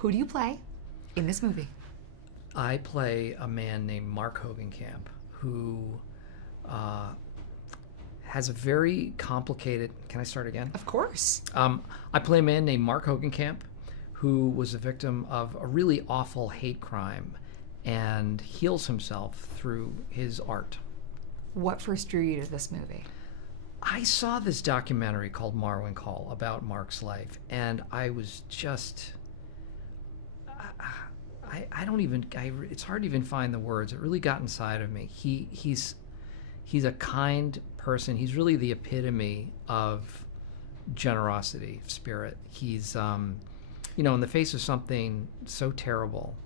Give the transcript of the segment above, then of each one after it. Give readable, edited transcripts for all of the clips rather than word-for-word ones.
Who do you play in this movie? I play a man named Mark Hogancamp who has a very complicated... Can I start again? Of course. I play a man named Mark Hogancamp who was a victim of a really awful hate crime and heals himself through his art. What first drew you to this movie? I saw this documentary called Marwen about Mark's life, and I was just... I don't even... it's hard to even find the words. It really got inside of me. He's a kind person. He's really the epitome of generosity, of spirit. He's, in the face of something so terrible,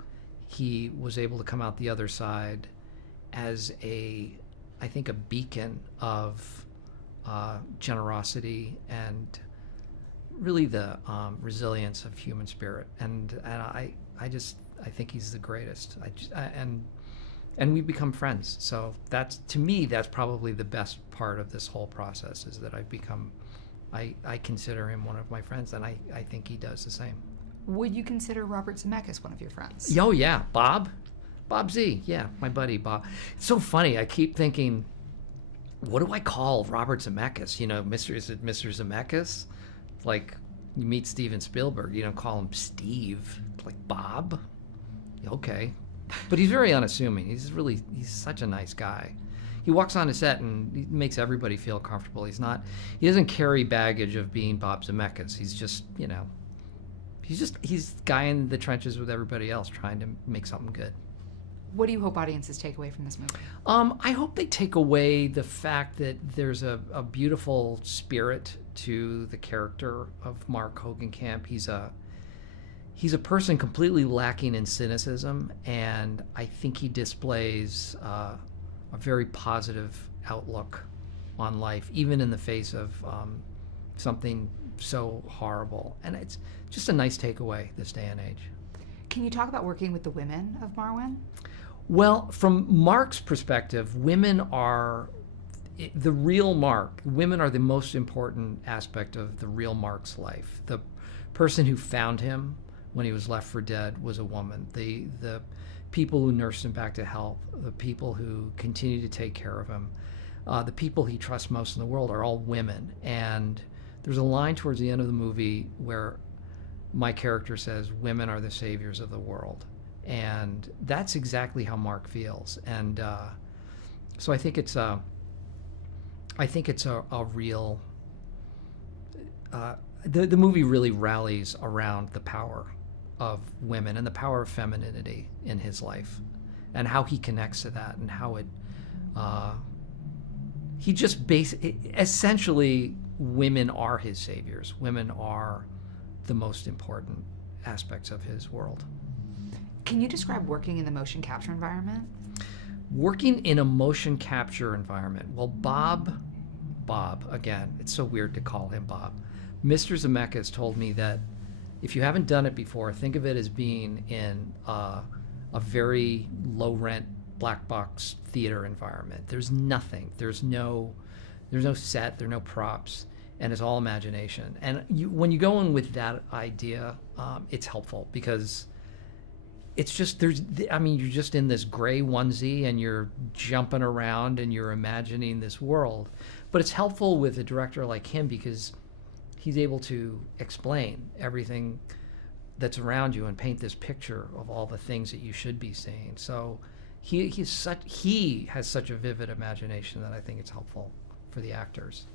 he was able to come out the other side as I think, a beacon of generosity and really the resilience of human spirit. And I think he's the greatest. And we've become friends. So to me, that's probably the best part of this whole process, is that I consider him one of my friends, and I think he does the same. Would you consider Robert Zemeckis one of your friends? Oh, yeah. Bob Z. Yeah, my buddy, Bob. It's so funny. I keep thinking, what do I call Robert Zemeckis? Is it Mr. Zemeckis? Like, you meet Steven Spielberg, you don't call him Steve. Like, Bob? Okay. But he's very unassuming. He's such a nice guy. He walks on a set and he makes everybody feel comfortable. He doesn't carry baggage of being Bob Zemeckis. He's just, he's the guy in the trenches with everybody else trying to make something good. What do you hope audiences take away from this movie? I hope they take away the fact that there's a beautiful spirit to the character of Mark Hogancamp. He's a person completely lacking in cynicism, and I think he displays a very positive outlook on life, even in the face of something so horrible. And it's just a nice takeaway this day and age. Can you talk about working with the women of Marwen? Well, from Mark's perspective, women are the real Mark. Women are the most important aspect of the real Mark's life. The person who found him when he was left for dead was a woman. The people who nursed him back to health, the people who continue to take care of him, the people he trusts most in the world are all women. And there's a line towards the end of the movie where my character says, "Women are the saviors of the world." And that's exactly how Mark feels. And so I think it's a real... the movie really rallies around the power of women and the power of femininity in his life, and how he connects to that, and how it... he just essentially, women are his saviors. Women are the most important aspects of his world. Can you describe working in the motion capture environment? Working in a motion capture environment. Well, Bob, again, it's so weird to call him Bob. Mr. Zemeckis told me that if you haven't done it before, think of it as being in a very low-rent black box theater environment. There's nothing. There's no set. There are no props, and it's all imagination. And when you go in with that idea, it's helpful, because it's just you're just in this gray onesie and you're jumping around and you're imagining this world. But it's helpful with a director like him, because he's able to explain everything that's around you and paint this picture of all the things that you should be seeing. So he has such a vivid imagination that I think it's helpful for the actors.